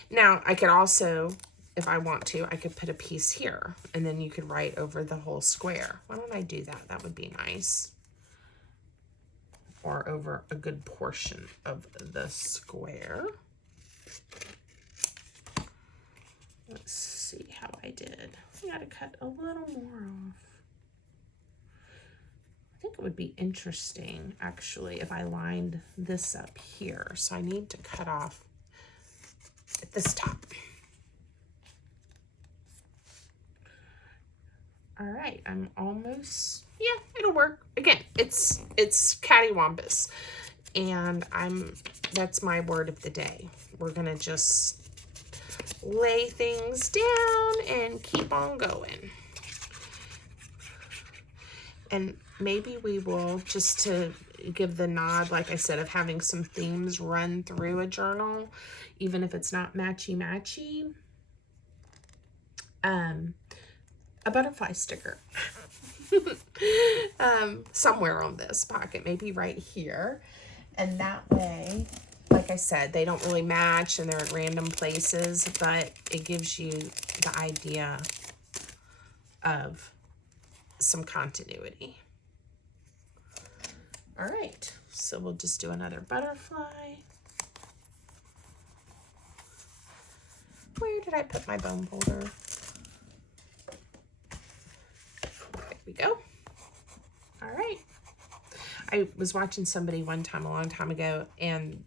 now I could also, if I want to, I could put a piece here, and then you could write over the whole square. Why don't I do that? That would be nice. Or over a good portion of the square. Let's see how I did. I gotta cut a little more off. I think it would be interesting, actually, if I lined this up here. So I need to cut off at this top. All right, I'm almost, yeah, it'll work. Again, it's cattywampus, and that's my word of the day. We're gonna just lay things down and keep on going. And maybe we will, just to give the nod, like I said, of having some themes run through a journal, even if it's not matchy-matchy. A butterfly sticker somewhere on this pocket, maybe right here. And that way, like I said, they don't really match and they're at random places, but it gives you the idea of some continuity. All right, so we'll just do another butterfly. Where did I put my bone folder? There we go. All right. I was watching somebody one time, a long time ago, and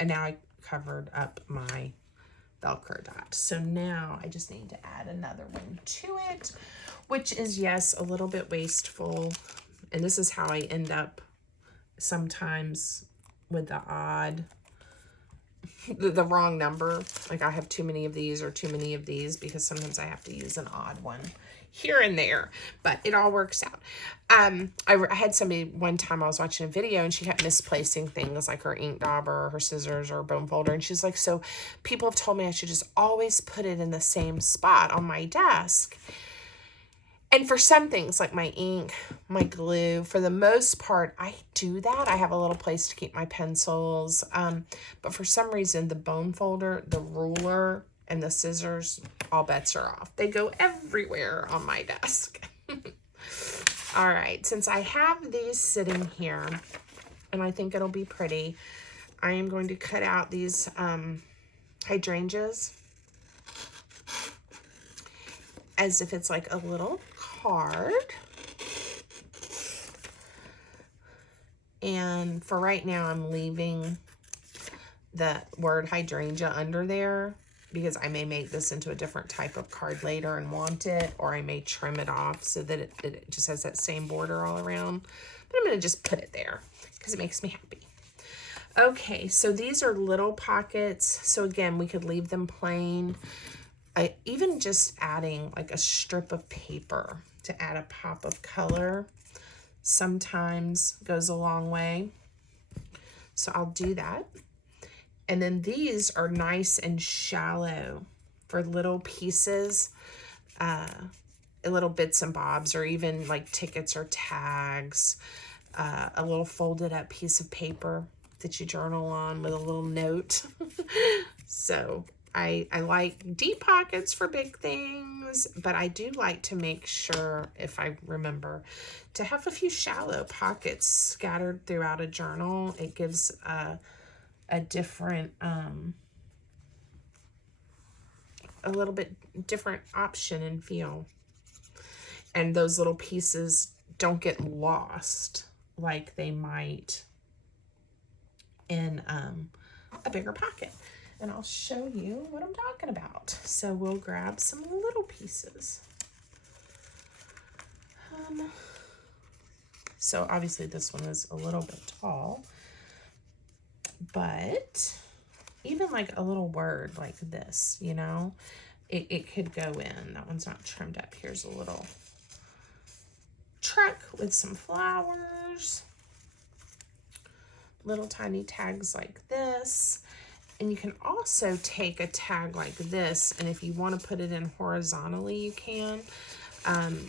now I covered up my Velcro dot. So now I just need to add another one to it, which is, yes, a little bit wasteful. And this is how I end up sometimes with the odd, the wrong number. Like I have too many of these or too many of these, because sometimes I have to use an odd one here and there, but it all works out. I had somebody one time, I was watching a video and she kept misplacing things like her ink dauber or her scissors or bone folder. And she's like, so people have told me I should just always put it in the same spot on my desk. And for some things like my ink, my glue, for the most part, I do that. I have a little place to keep my pencils. But for some reason, the bone folder, the ruler, and the scissors, all bets are off. They go everywhere on my desk. All right, since I have these sitting here, and I think it'll be pretty, I am going to cut out these hydrangeas as if it's like a little card. And for right now, I'm leaving the word hydrangea under there, because I may make this into a different type of card later and want it, or I may trim it off so that it just has that same border all around. But I'm going to just put it there because it makes me happy. Okay, so these are little pockets. So again, we could leave them plain. Even just adding like a strip of paper to add a pop of color sometimes goes a long way. So I'll do that. And then these are nice and shallow for little pieces, little bits and bobs, or even like tickets or tags, a little folded up piece of paper that you journal on with a little note. So I like deep pockets for big things, but I do like to make sure, if I remember, to have a few shallow pockets scattered throughout a journal. It gives a different, a little bit different option and feel. And those little pieces don't get lost like they might in a bigger pocket. And I'll show you what I'm talking about. So we'll grab some little pieces. So obviously this one is a little bit tall, but even like a little word like this, you know, it could go in. That one's not trimmed up. Here's a little truck with some flowers, little tiny tags like this. And you can also take a tag like this, and if you want to put it in horizontally, you can.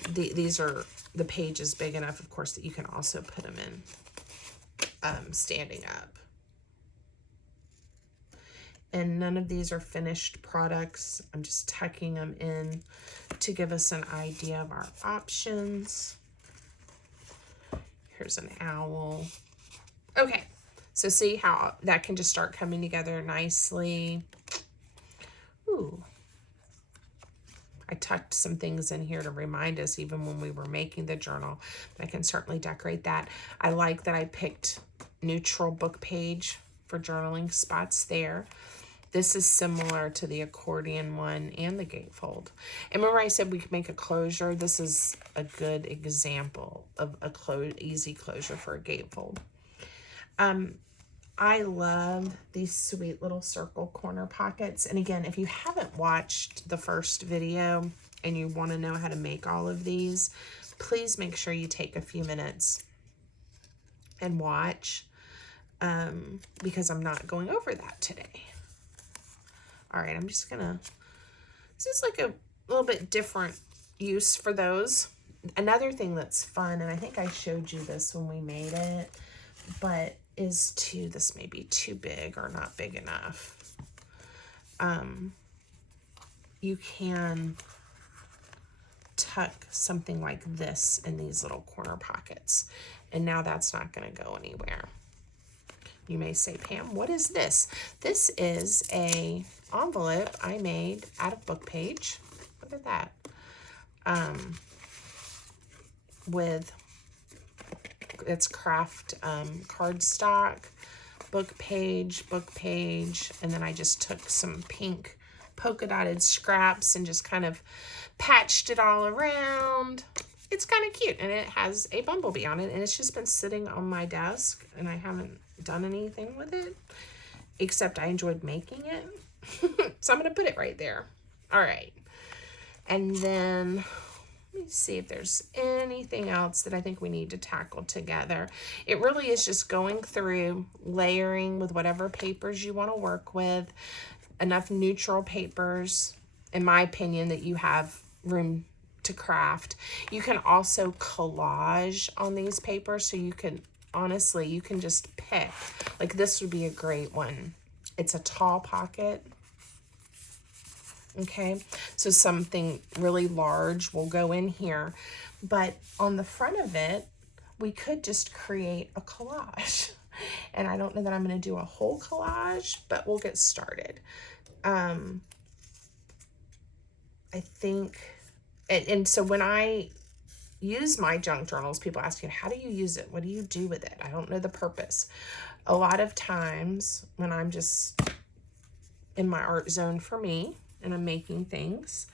These are, the page is big enough, of course, that you can also put them in standing up. And none of these are finished products. I'm just tucking them in to give us an idea of our options. Here's an owl. Okay. So see how that can just start coming together nicely. Ooh. I tucked some things in here to remind us even when we were making the journal. I can certainly decorate that. I like that I picked neutral book page for journaling spots there. This is similar to the accordion one and the gatefold. And remember I said we could make a closure? This is a good example of a easy closure for a gatefold. I love these sweet little circle corner pockets. And again, if you haven't watched the first video and you want to know how to make all of these, please make sure you take a few minutes and watch, because I'm not going over that today. All right, I'm just gonna, this is like a little bit different use for those. Another thing that's fun, and I think I showed you this when we made it, but is this may be too big or not big enough. You can tuck something like this in these little corner pockets, and now that's not going to go anywhere. You may say, Pam, what is this? This is a envelope I made out of book page. Look at that. With it's craft cardstock, book page, and then I just took some pink polka dotted scraps and just kind of patched it all around. It's kind of cute, and it has a bumblebee on it, and it's just been sitting on my desk, and I haven't done anything with it, except I enjoyed making it. So I'm going to put it right there. All right. And then let me see if there's anything else that I think we need to tackle together. It really is just going through, layering with whatever papers you want to work with, enough neutral papers, in my opinion, that you have room to craft. You can also collage on these papers, so you can, honestly, you can just pick. Like this would be a great one. It's a tall pocket. Okay, so something really large will go in here, but on the front of it, we could just create a collage. And I don't know that I'm going to do a whole collage, but we'll get started. I think, and so when I use my junk journals, people ask me, how do you use it? What do you do with it? I don't know the purpose. A lot of times when I'm just in my art zone for me, and I'm making things,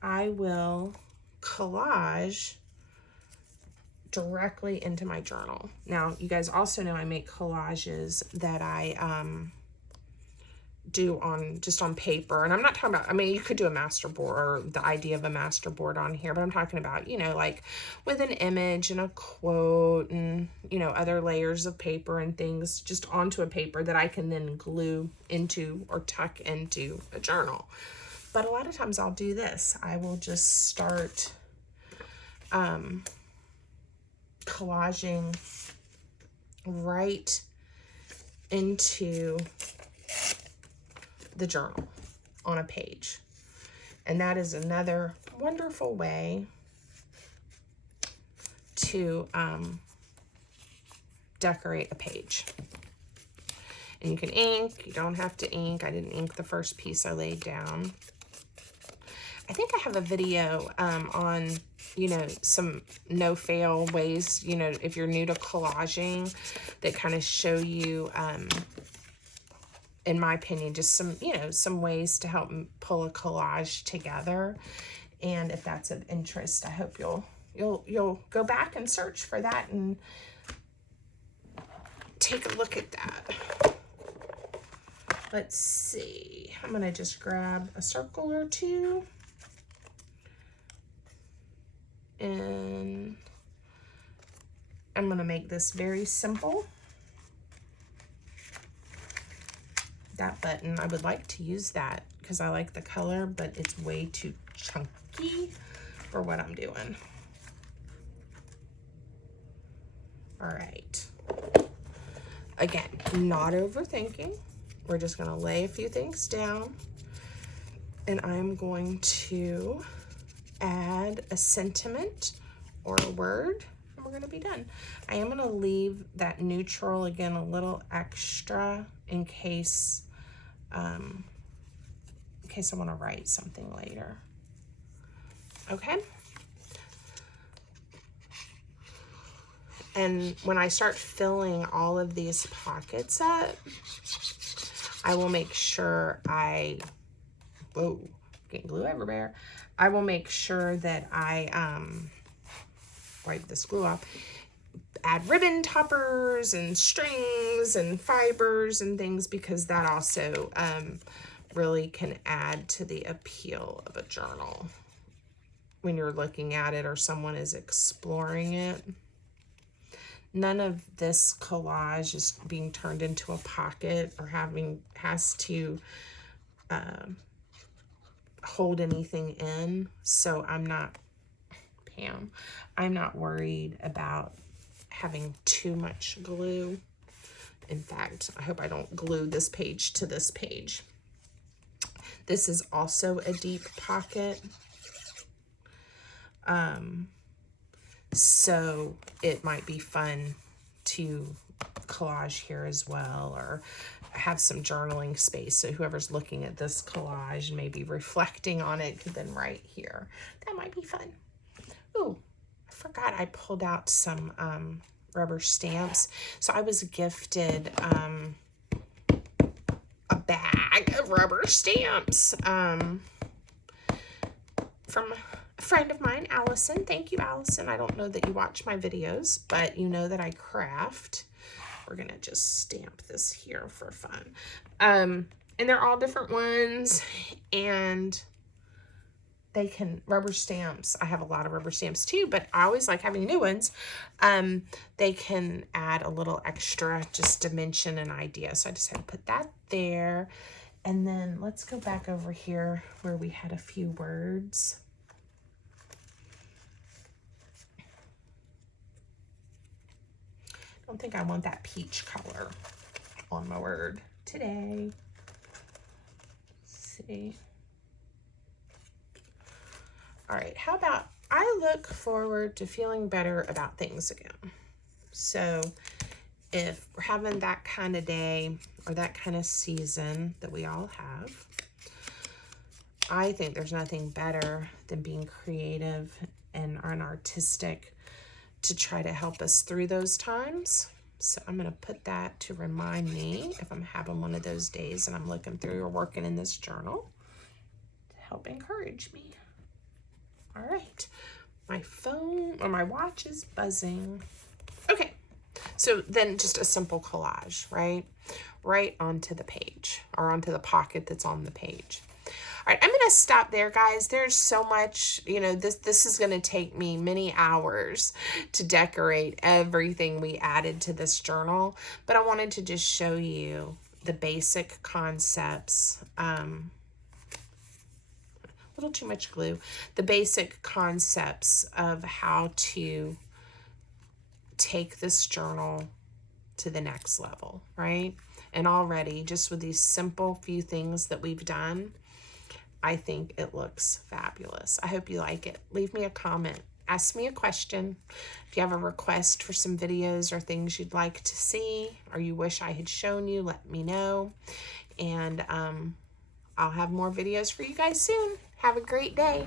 I will collage directly into my journal. Now, you guys also know I make collages that I do just on paper. And I'm not talking about, I mean, you could do a master board or the idea of a master board on here, but I'm talking about, you know, like with an image and a quote and, you know, other layers of paper and things just onto a paper that I can then glue into or tuck into a journal. But a lot of times I'll do this. I will just start collaging right into the journal on a page. And that is another wonderful way to decorate a page. And you can ink, you don't have to ink. I didn't ink the first piece I laid down. I think I have a video on, you know, some no-fail ways, you know, if you're new to collaging, that kind of show you, in my opinion, just some, you know, some ways to help pull a collage together. And if that's of interest, I hope you'll go back and search for that and take a look at that. Let's see. I'm going to just grab a circle or two. And I'm going to make this very simple. That button, I would like to use that because I like the color, but it's way too chunky for what I'm doing. All right. Again, not overthinking. We're just going to lay a few things down. And I'm going to add a sentiment or a word, and we're going to be done. I am going to leave that neutral again a little extra in case I want to write something later. Okay. And when I start filling all of these pockets up, I will make sure whoa, getting glue everywhere. I will make sure that I wipe this glue off, add ribbon toppers and strings and fibers and things, because that also really can add to the appeal of a journal when you're looking at it or someone is exploring it. None of this collage is being turned into a pocket or has to hold anything in. So I'm not worried about having too much glue. In fact, I hope I don't glue this page to this page. This is also a deep pocket. So it might be fun to collage here as well, or have some journaling space. So whoever's looking at this collage, maybe reflecting on it, could then write here. That might be fun. Ooh, I forgot I pulled out some rubber stamps. So I was gifted a bag of rubber stamps from a friend of mine, Allison. Thank you, Allison. I don't know that you watch my videos, but you know that I craft. We're gonna just stamp this here for fun. And they're all different ones, and they can, rubber stamps, I have a lot of rubber stamps too, but I always like having new ones. They can add a little extra, just dimension and idea. So I just had to put that there. And then let's go back over here where we had a few words. I don't think I want that peach color on my word today. Let's see. All right, how about I look forward to feeling better about things again. So if we're having that kind of day or that kind of season that we all have, I think there's nothing better than being creative and artistic to try to help us through those times. So I'm going to put that to remind me if I'm having one of those days and I'm looking through or working in this journal to help encourage me. All right, my phone or my watch is buzzing. Okay, so then just a simple collage, right onto the page or onto the pocket that's on the page. All right, I'm going to stop there, guys. There's so much, you know, this is going to take me many hours to decorate everything we added to this journal, but I wanted to just show you the basic concepts. A little too much glue. The basic concepts of how to take this journal to the next level, right? And already, just with these simple few things that we've done, I think it looks fabulous. I hope you like it. Leave me a comment. Ask me a question. If you have a request for some videos or things you'd like to see or you wish I had shown you, let me know. And I'll have more videos for you guys soon. Have a great day.